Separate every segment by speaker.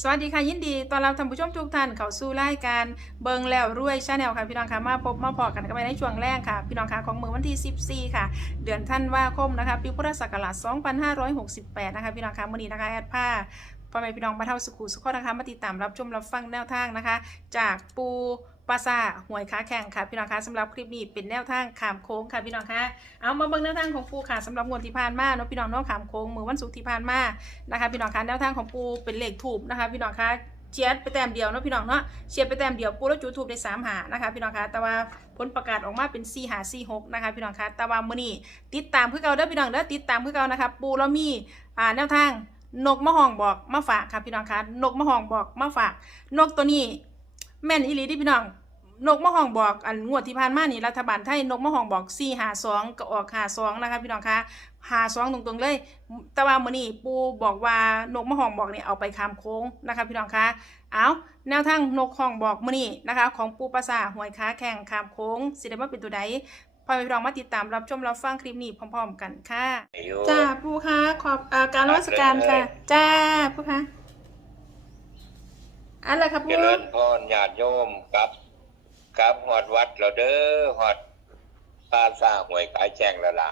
Speaker 1: สวัสดีค่ะยินดีตอนรับท่านผู้ชมทุกท่านเข้าสู่รายการเบิงแล้วรวยชาแนลค่ะพี่น้องค่ะมาพบมาพอกันกันไปในช่วงแรกค่ะ พี่น้องค่ะของมือวันที่ 14 ค่ะ เดือนธันวาคมนะคะปีพุทธศักราช 2568 นะคะพี่น้องค่ะมื่อนี้นะคะแอดผ้าพ่อแม่พี่น้องมาเท่าสุขุสุขนะคะมาติดตามรับชมรับฟังแนวทางนะคะ จากปู ปาซาหวยค้าแข่งค่ะพี่น้องคะสำหรับคลิปนี้เป็นแนวทางขามโค้งค่ะพี่น้องคะเอามาเบิ่งแนวทางของปูค่ะสำหรับงวดที่ผ่านมาเนาะพี่น้องเน้องขามโค้งมือวันศุกร์ที่ผ่านมานะคะพี่น้องคะแนวทางของปูเป็นเลขถูกนะคะพี่น้องคะเชียดไปแต้มเดียวเนาะพี่น้องเนาะเชียดไปแต้มเดียวปูแล้วจุดถูกได้สามหานะคะพี่น้องคะแต่ว่าผลประกาศออกมาเป็น4หา4 6นะคะพี่น้องคะแต่ว่ามื้อนี้ติดตามคือเก่าเด้อพี่น้องเด้อติดตามคือเก่านะคะปูแล้วมีอ่าแนวทางนกมะฮองบอกมาฝากค่ะพี่น้องคะนกมะฮองบอกมาฝาก นกตัวนี้ แม่นอีหลีที่พี่น้อง นกมะฮองบอกอันงวดที่ผ่านมานี่รัฐบาลไทยนกมะฮองบอก4หา2ก็ออกหา2นะคะพี่น้องคะหา2ตรงๆเลย แต่ว่ามื้อนี้ปูบอกว่านกมะฮองบอกเนี่ยเอาไปคามโค้งนะคะพี่น้องคะเอาแนวทางนกฮองบอกมื้อนี้นะคะ ของปูปราสาหวยค้าแข่งคามโค้งสิได้มาเป็นตัวใดพอไปพี่น้องมาติดตามรับชมรับฟังคลิปนี้พร้อม ๆ กันค่ะ
Speaker 2: อยู่
Speaker 1: จ้าปูคะขอบอาการนวัตการค่ะ จ้าปูคะ อันละครับ
Speaker 2: เจ
Speaker 1: ปู
Speaker 2: ริญพรญาติโยมกับกับหอดวัดเราเด้อหอดปราสาทหวยขายแจ้งแล้วล่ะ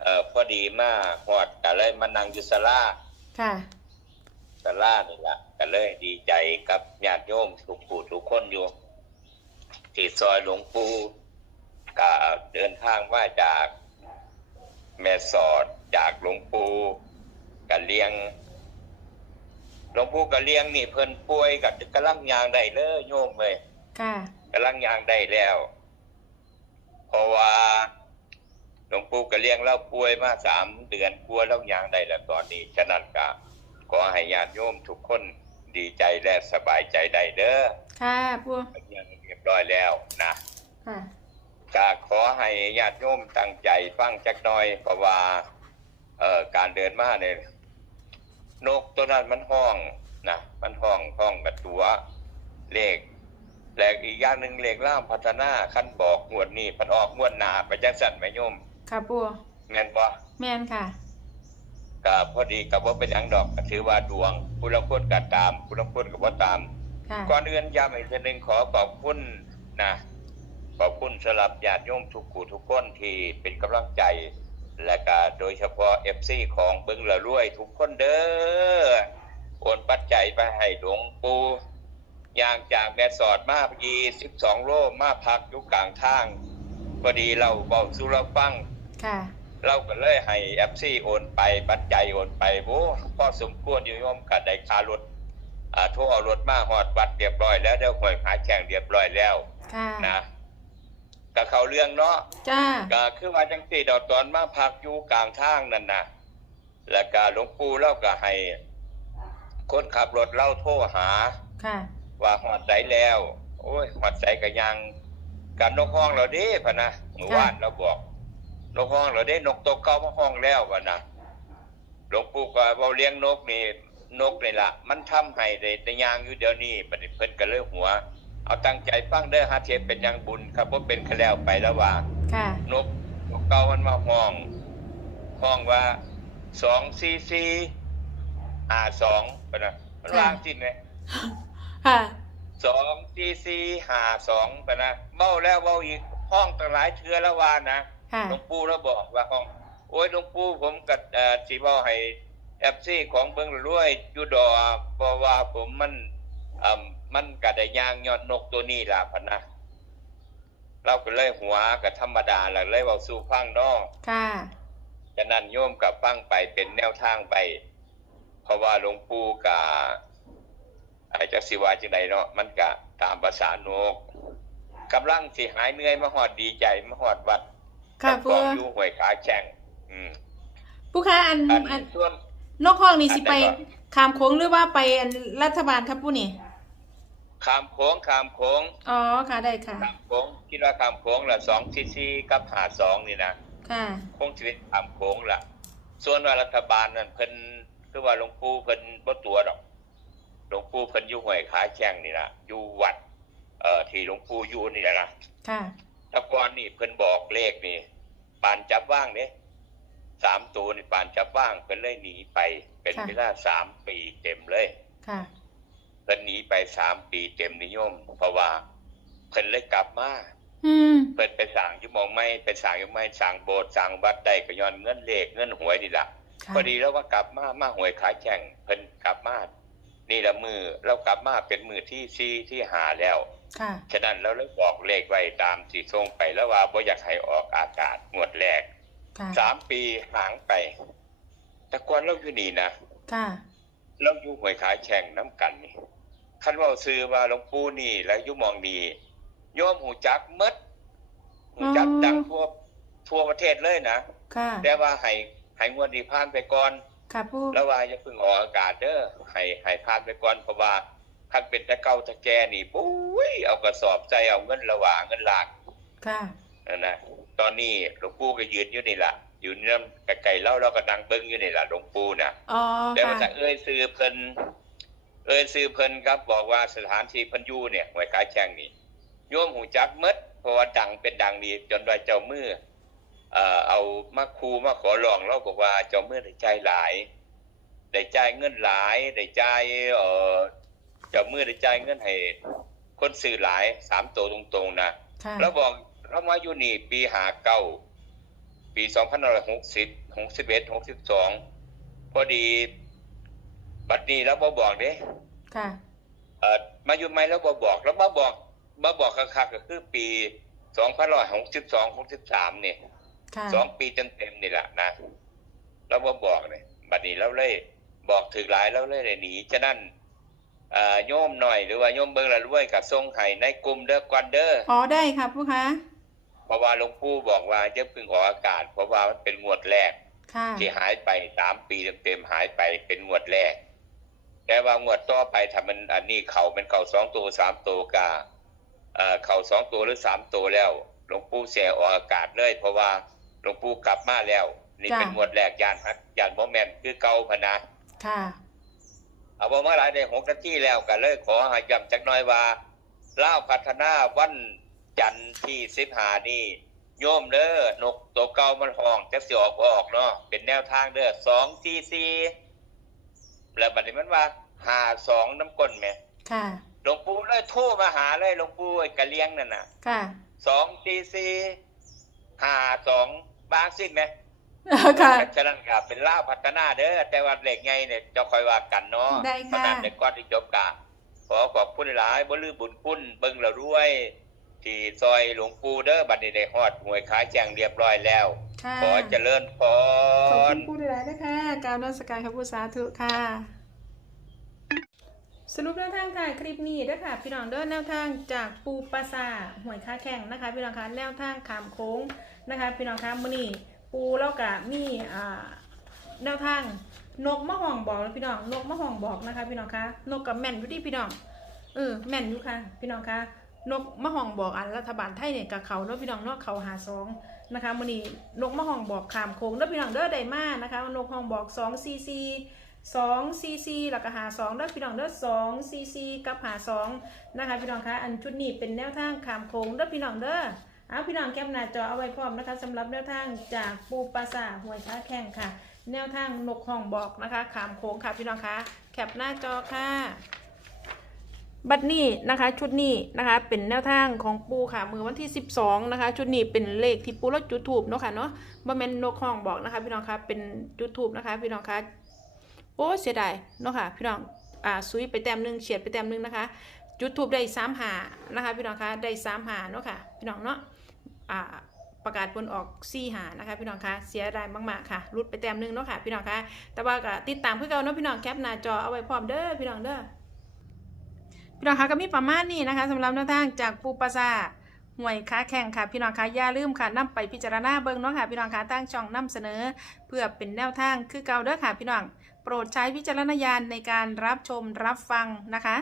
Speaker 2: เออพอดีมาหอดก็เลยมานั่งอยู่ศาลา
Speaker 1: ค่ะ
Speaker 2: ศาลานี่ล่ะก็เลยดีใจกับญาติโยมทุกผู้ทุกคนอยู่ ที่ซอยหลวงปู่ก็เดินทางมาจาก แม่สอดจากหลวงปู่กะเลียง หลวงปู่กะเลียงนี่เพิ่นป่วยกับกำลังยางได้เลยโยมเลย
Speaker 1: ค่ะ
Speaker 2: กำลังยางได้แล้ว เพราะว่าหลวงปู่กะเลียงเราป่วยมาสามเดือนกลัวแล้วยางได้แล้วตอนนี้ฉะนั้นก็ขอให้ญาติโยมทุกคนดีใจและสบายใจได้เด้อ
Speaker 1: ค่ะปู
Speaker 2: ยังเรียบร้อยแล้วนะ
Speaker 1: ค่ะ
Speaker 2: ก็ขอให้ญาติโยมตั้งใจฟังจักหน่อยเพราะว่าเอ่อการเดินมาเนี่ย นกตัวนั้นมันห้องนะมันห้องห้องกับตัวเลขแหลกอีกอย่างหนึ่งเลขล่ามพัฒนาขั้นบอกงวดนี้พันออกงวดหนาไปจังสันไหมโยม
Speaker 1: ค่ะปู
Speaker 2: แม่นบ่
Speaker 1: แม่นค่ะ
Speaker 2: ก็พอดีกับว่าเป็นหยังดอกก็ถือว่าดวงผู้ลางคนก็ตามผู้ลางคนก็บ่ตาม
Speaker 1: ค่ะ
Speaker 2: ก่อนอื่นย้ำอีกทีหนึ่งขอขอบคุณนะขอบคุณสำหรับญาติโยมทุกผู้ทุกคนที่เป็นกำลังใจ และก็โดยเฉพาะเอฟซีของเบิ้งละรวย ทุกคนเด้อโอนปัจจัยไปให้หลวงปู่ย่างจากแม่สอดมาพีสิบสองโลมาพักอยู่กลางทางพอดีเราเบาสู่เราฟัง
Speaker 1: ค่ะ
Speaker 2: เราก็เลยให้เอฟซีโอนไปปัจจัยโอนไปโว้พอสมควรอยู่โยมกัได้ค่ารถอ่าโทรเอารถมาหอดวัดเรียบร้อยแล้วเดี๋ยวหวยหาแข่งเรียบร้อยแล้ว
Speaker 1: ค่ะ
Speaker 2: นะ ก็เขาเรื่องเนาะ
Speaker 1: จ้า
Speaker 2: ก็คือว่าจังสี่ดอกตอนมาพักอยู่กลางทางนั่นนะแล้วก็หลวงปู่เล่าก็ให้ คนขับรถเล่าโทรหา
Speaker 1: ค่ะ
Speaker 2: ว่าหอดใสแล้ว โอ้ยหอดใสก็ยังกันนกห้องเราเด้พะนะเมื่อวานเราบอก นกห้องเราได้นกตัวเก่ามาห้องแล้ววะนะหลวงปู่ก็เว้าเลี้ยงนกนี่นกนี่ล่ะมันทำให้ได้แต่ยางอยู่เดี๋ยวนี้บัดนี้เพิ่นก็เลยหัว เอาตั้งใจฟังเด้อหาเทียบเป็นอยังบุญครับว่าเป็นคะแล้วไปแล้วว่า
Speaker 1: ค่ะ
Speaker 2: นกนกเก่ามันมาห้องห้องว่าสองซีซีอ่าสองปะนะมันว่างจิ้นไหม
Speaker 1: ค่ะ
Speaker 2: สองซีซีหาสองปะนะเบ้าแล้วเบ้าอีกห้องตั้งหลายเทือแล้วว่านะ
Speaker 1: ค่ะ
Speaker 2: หลวงปู่แล้วบอกว่าห้อง โอ้ยหลวงปู่ผมกับเอ่อสีเบ้าให้แอฟซีของเบิ้งรวยอยูดอเพราะว่าผมมันอ่า มันกระไดยางยอดนกตัวนี้ล่ะพะนะเราก็เลยหัวกับธรรมดาแหละเลยเว่าสู่ฟังเนาะ
Speaker 1: ค่ะ
Speaker 2: ฉะนั้นโยมกับฟังไปเป็นแนวทางไป เพราะว่าหลวงปู่กับอาจจะสิวาจังใดเนาะมันกะตามภาษานกกำลังสิหายเหนื่อยมาหอดดีใจมาหอดวัด
Speaker 1: ค่ะ
Speaker 2: กับ
Speaker 1: ปู
Speaker 2: กองอยู่ห่วยขาแข่งอืม
Speaker 1: ปูคะอัน
Speaker 2: อัน
Speaker 1: อัน
Speaker 2: ส่วน
Speaker 1: นกห้องนี่สิ
Speaker 2: อันใด
Speaker 1: ไป
Speaker 2: ก่อน
Speaker 1: ขามโค้งหรือว่าไปอันรัฐบาลครับปูนี่
Speaker 2: ขามโค้งขามโค้ง
Speaker 1: อ๋อค่ะได้ค่ะ
Speaker 2: ขามโค้งคิดว่าขามโค้งละสองซีซีกับหาสองนี่นะ
Speaker 1: ค่ะ
Speaker 2: คงชีวิตขามโค้งล่ะส่วนว่ารัฐบาลนั่นเพิ่นคือว่าหลวงปู่เพิ่นบ่ตัวดอกหลวงปู่เพิ่นอยู่ห้วยขาแข้งนี่ล่ะอยู่วัด เอ่อที่หลวงปู่อยู่นี่แหละนะ
Speaker 1: ค่ะ
Speaker 2: แตะก่อนนี่เพิ่นบอกเลขนี่ปานจับว่างเด้สามตัวในปานจับว่างเป็นเลยหนีไป เป็น
Speaker 1: ค่ะ
Speaker 2: เวลาสามปีเต็มเลย
Speaker 1: ค่ะ
Speaker 2: เพิ่นหนีไปสามปีเต็มนิยม เพราะว่าเพิ่นเลยกลับมา
Speaker 1: อืม
Speaker 2: เพิ่นไปสร้างอยู่หมองไม่ไปสร้างอยู่ไม่สร้างโบสถ์สร้างวัดได้ก็ย้อนเงินเลขเงินหวยนี่ล่ะ
Speaker 1: ค่ะ
Speaker 2: พอดีแล้วว่ากลับมามาหวยขายแข่งเพิ่นกลับมานี่ละมือเรากลับมาเป็นมือที่ซีที่หาแล้ว
Speaker 1: ค่ะ
Speaker 2: ฉะนั้นเราเลยบอกเลขไว้ตามที่ส่งไปแล้วว่าบ่อยากให้ออกอากาศงวดแรก
Speaker 1: ค่ะ
Speaker 2: สามปีห่างไป แต่ก่อนเราอยู่นี่นะ
Speaker 1: ค่ะ
Speaker 2: เราอยู่หวยขายแข่งน้ำกันนี่ คันเว่าซื้อว่าหลวงปู่นี่ แล้วอยู่หมองนี่โยมหูจักหมดหูจัก
Speaker 1: อ๋อ
Speaker 2: ดังทั่วทั่วประเทศเลยนะ
Speaker 1: ค่ะ
Speaker 2: แต่ว่าให้ให้งวดนี้ผ่านไปก่อน
Speaker 1: ค่ะปู
Speaker 2: แล้วว่าอย่าเพิ่งออกอากาศเด้อให้ให้ผ่านไปก่อนเพราะว่าคันเป็นตะเก่าตะแกนี่ปุ้ยเอากระสอบใจเอาเงินระหว่างเงินหลาก
Speaker 1: ค่ะ
Speaker 2: นั่นนะตอนนี้หลวงปู่ก็ยืนอยู่นี่ล่ะอยู่นี่นำไกลๆเล่าเราก็ดังเบิ้งอยู่นี่ล่ะหลวงปู่น่ะ
Speaker 1: อ๋อ
Speaker 2: แต่ว่า
Speaker 1: ค่ะ
Speaker 2: ถ้าเอ้ยซื้อเพิ่น เอ้ยซื้อเพิ่นครับบอกว่าสถานที่เพิ่นอยู่เนี่ยหวยกายแช่งนี่โยมหูจักหมดเพราะว่าดังเป็นดังดีจนว่าเจ้ามือเอ่อเอามาคูมาขอร้องเราบอกว่าเจ้ามือได้ใจายหลายได้จ่ายเงินหลายได้จ่ายเอ่อเจ้ามือได้จ่ายเงินให้คนซื้อหลายสามตัวตรงๆนะ
Speaker 1: ค่ะ
Speaker 2: แล้วบอกเรามาอยู่นี่ปีหาเก้าปีสองพันหกสิบหกสิบเอ็ดหกสิบสองพอดี บัดนี้แล้วบอบอกเด้
Speaker 1: ค่ะ
Speaker 2: เอ่อมาอยู่ไหมแล้วบอบอก แล้วมาบอกมาบอกคักๆก็คือปีสองพันหกสิบสองหกสิบสามเนี่ย
Speaker 1: ค่ะ
Speaker 2: สองปีเต็มๆนี่แหละนะแล้วบอบอกเลยบัดนี้เราเลยบอกถือหลายแล้วเลยเลยหนีฉะนั้นเอ่อโยมหน่อยหรือว่าโยมเบิ่งละรวยกับทรงไห้ในกลุ่มเด้อกวันเด้อ
Speaker 1: อ๋อได้ค่ะปูคะ
Speaker 2: เพราะว่าหลวงปู่บอกว่าจะพึ่งออกอากาศ เพราะว่ามันเป็นงวดแรก
Speaker 1: ค่ะ
Speaker 2: ที่หายไปสามปีเต็มๆหายไปเป็นงวดแรก แต่ว่างวดต่อไปถ้ามันอันนี้เขาเป็นเขาสองตัวสามตัวกาเอ่อเขาสองตัวหรือสามตัวแล้วหลวงปู่เสียออกอากาศเลย เพราะว่าหลวงปู่กลับมาแล้ว นี่เป็นงวดแรกยานฮักยานโมแมนคือเก่าพะนะ
Speaker 1: ค่ะ
Speaker 2: เอาว่าเมื่อไหรได้หกนาทีแล้วก็เลยขอให้ย้ำจักหน่อยว่าเล่าวพัฒนาวันจันทร์ที่สิบหานี่โยมเด้อนกตัวเก่ามันห้องจะสิออกบ่ออกเนาะเป็นแนวทางเด้อสองซีซี แล้วบัดนี้มันว่าหาสองน้ำก้นแหม่
Speaker 1: ค่ะ
Speaker 2: หลวงปู่เลยโทรมาหาเลยหลวงปู่ไอ้กะเลี้ยงนั่นน่ะ
Speaker 1: ค่ะ
Speaker 2: สองซีซีหาสองบางสิ้นไหม
Speaker 1: ค่ะ
Speaker 2: ฉะนั้นก็เป็นล่าวพัฒนาเด้อแต่ว่าเหล็กไงเนี่ยจะคอยว่ากันเนาะ
Speaker 1: ได้ค่ะ
Speaker 2: เพราะนั้นในก้อนที่จบกะขอขอบคุณหลายบ่ลืมบุญคุณเบิ่งแล้วรวย ที่ซอยหลวงปู่เด้อบัดนี้ได้ฮอดหวยขายแจงเรียบร้อยแล้ว
Speaker 1: ค่ะ
Speaker 2: ขอเจริญพ
Speaker 1: ขอบคุ
Speaker 2: ร
Speaker 1: ณผู้ดูแลนะคะกราวนักสการครับผู้สาธุค่ะ สรุปแนวทางถ่ายคลิปนี้ด้วยค่ะ พี่น้องเด้อแนวทางจากปูปลาซาหวยค้าแข่งนะคะ พี่น้องคะแนวทางขามโค้งนะคะ พี่น้องคะมื้อนี้ปูแล้วกะมีอ่าแนวทางนกมะห่องบอกนะพี่น้องนกมะห่องบอกนะคะ พี่น้องคะนกกับแม่นอยู่ที่พี่น้องเออแม่นอยู่ค่ะ พี่น้องคะ นกมะห่องบอกอันรัฐบาลไทยเนี่ยกับเขาเนาะพี่น้องเนาะเขาหาสองนะคะมื้อนี้นกมะฮองบอกขามโค้งเด้อพี่น้องเด้อได้มานะคะนกฮองบอก2 cc 2 cc แล้วก็หา2เด้อพี่น้องเด้อ2 cc กับหา2นะคะพี่น้องคะอันชุดนี้เป็นแนวทางขามโค้งเด้อพี่น้องเด้อเอาพี่น้องแคปหน้าจอเอาไว้พร้อมนะคะสำหรับแนวทางจากปูปลาสาหวยค้าแข่งค่ะ แนวทางนกฮองบอกนะคะขามโค้งค่ะพี่น้องคะแคปหน้าจอค่ะ บัดนี้นะคะชุดนี้นะคะเป็นแนวทางของปูค่ะมือวันที่ 12นะคะชุดนี้เป็นเลขที่ปูแล้วจุดถูบเนาะค่ะเนาะบ่แม่นนกห้องบอกนะคะ พี่น้องคะเป็นจุดถูบนะคะ พี่น้องคะโอ้เสียดายเนาะค่ะพี่น้องอ่าซุยไปแต้มหนึ่งเฉียดไปแต้มหนึ่งนะคะจุดถูบได้สามหานะคะ พี่น้องคะได้สามหาเนาะค่ะพี่น้องเนาะอ่าประกาศผลออกสี่หานะคะพี่น้องคะเสียดายมากๆค่ะรุดไปแต้มหนึงเนาะค่ะพี่น้องคะแต่ว่าก็ติดตามเพื่อเก่าเนาะพี่น้องแคปหน้าจอเอาไว้พร้อมเด้อพี่น้องเด้อ พี่น้องคะก็มีประมาณนี้นะคะสำหรับแนวทางจากปูปลาซาห่วยค้าแข่งค่ะพี่น้องคะอย่าลืมค่ะนํไปพิจารณาเบิ่งเนาะค่ะพี่น้องคะตั้งช่องนํเสนอ เพื่อเป็นแนวทางคือเก่าเด้อค่ะพี่น้องโปรดใช้วิจารณญาณในการรับชมรับฟังนะคะ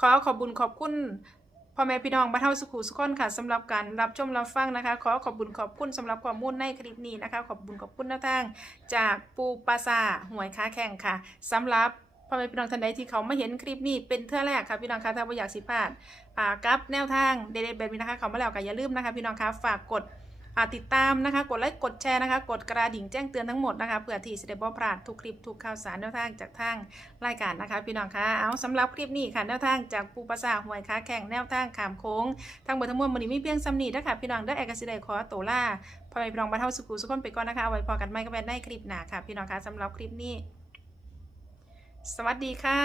Speaker 1: ขอขอบบุญขอบคุณพ่อแม่พี่น้องบ้านเฮาสุขุสุขคนค่ะสำหรับการรับชมรับฟังนะคะ ขอขอบบุญขอบคุณสำหรับความมุ่นในคลิปนี้นะคะ ขอบบุญขอบคุณแนวทาง จากปูปลาซาหวยค้าแข่งค่ะสำหรับ พ่อแม่พี่น้องท่านใดที่เขาไมาเห็นคลิปนี้เป็นเท่อแรกค่ะพี่น้องคะถ้าว่าอยากสิพลาดอ่ากับแนวทางเด็ดแบบนี้นะคะเขามาแล้วก็อย่าลืมนะคะ พี่น้องคะฝากกดอ่าติดตามนะคะ กดไลค์กดแชร์นะคะ กดกระดิ่งแจ้งเตือนทั้งหมดนะคะเพื่อที่จะได้บ่พลาดทุกคลิปทุกข่าวสารแนวทางจากทางรายการนะคะ พี่น้องคะเอาสำหรับคลิปนี้ค่ะแนวทางจากปูปราสาทหวยค้าแข่งแนวทางขามโค้งทางบอร์ทั้งมวลมันนี้มีเพียงซ้ำนีนะคะพี่น้องได้อเอกสิได้ขอตัวล่าพ่อแม่พี่น้องบรรเท่าสุขุสุขคนไปก่อนนะคะเอาไว้พอกันไม่ก็แม่ในคลิปหน้าค่ะ พี่น้องคะสำหรับคลิปนี้ สวัสดีค่ะ